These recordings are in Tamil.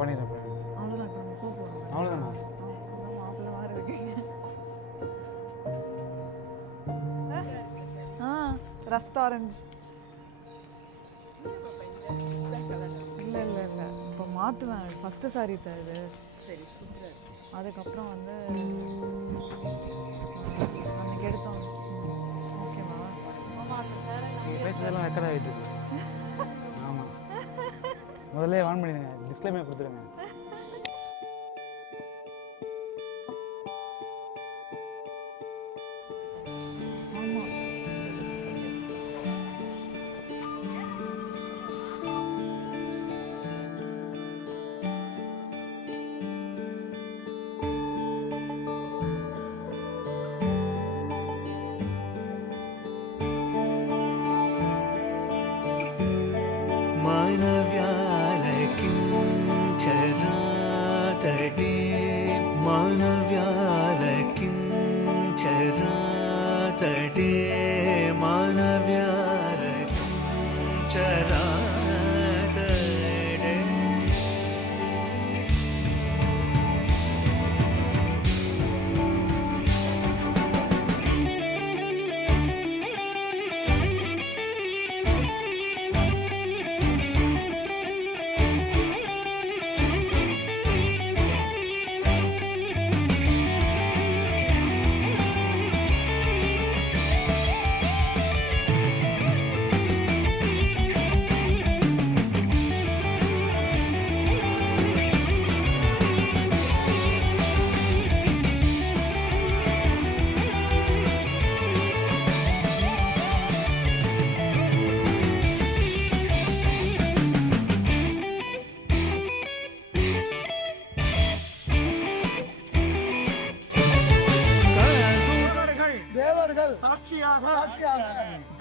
பண்ணிடுறேன். அவ்வளோதான் போகணும். அவ்வளோதாண்ணா. மாப்பிள்ளை மாதிரி இருக்கீங்க. ரெஸ்டாரண்ட் இல்லை இல்லை இல்லை இப்போ மாற்றுவேன். ஃபஸ்ட்டு சாரி தான் இது. சரி சூப்பர். அதுக்கப்புறம் வந்து அன்றைக்கி எடுத்தோம். ஓகேவா? நீங்கள் பேசுறதெல்லாம் ரெக்கார்ட் ஆகிட்டு இருக்கு. ஆமாம், முதல்ல ஆன் பண்ணிடுங்க, டிஸ்க்ளைமர் கொடுத்துருங்க.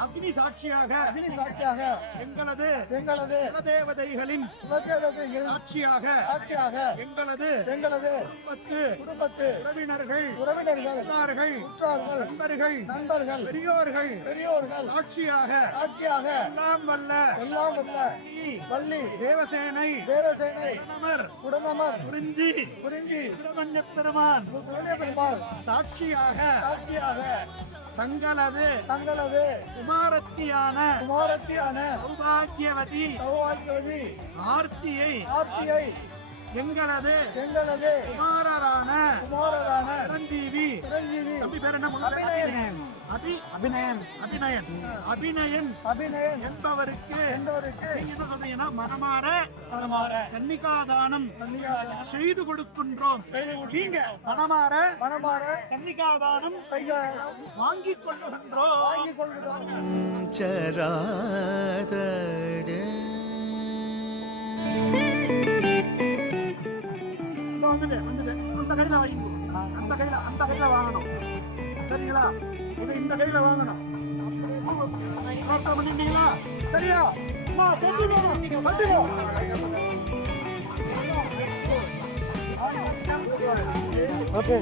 அக்னி சாட்சியாக எங்களது குலதேவதைகளின் சாட்சியாக எங்களது குடும்பத்து உறவினர்கள் உற்றார்கள் நண்பர்கள் பெரியோர்கள் சாட்சியாக எல்லாம் வல்ல வள்ளி தேவசேனை குடமர் குறிஞ்சி சுப்பிரமணிய பெருமான் சாட்சியாக தங்களது குமாரத்தியான சௌபாகியவதி ஆர்த்தியை எங்களது குமாரரான சிரஞ்சீவி தம்பி பேர் என்ன? அபிநயன் என்பவருக்கு நீங்க என்ன சொல்றீங்கன்னா மனமாற கன்னிகாதானம் செய்து கொடுக்கின்றோம். நீங்க மனமாற கன்னிகாதானம் வாங்கிக் கொள்ளுகின்றோம். சராதடே அந்த கையில வாங்கணும். சரிங்களா? இது இந்த கையில வாங்கணும். பண்ணிட்டீங்களா? சரியா? ஓகே.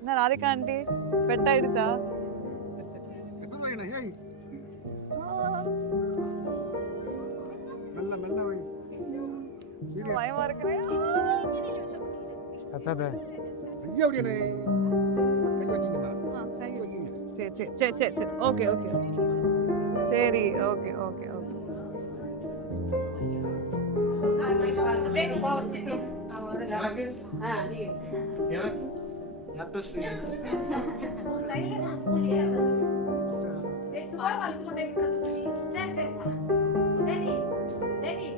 என்ன ராதிகா ஆண்டி பெட் ஆயிடுச்சா? மெல்ல மெல்ல பயமா இருக்கிறேன். அத்தாட்ட ஐயா அப்படியே கை வச்சிங்களா கை வச்சுங்க. சரி சரி சரி சரி சரி ஓகே ஓகே சரி ஓகே ஓகே ஓகே Devi,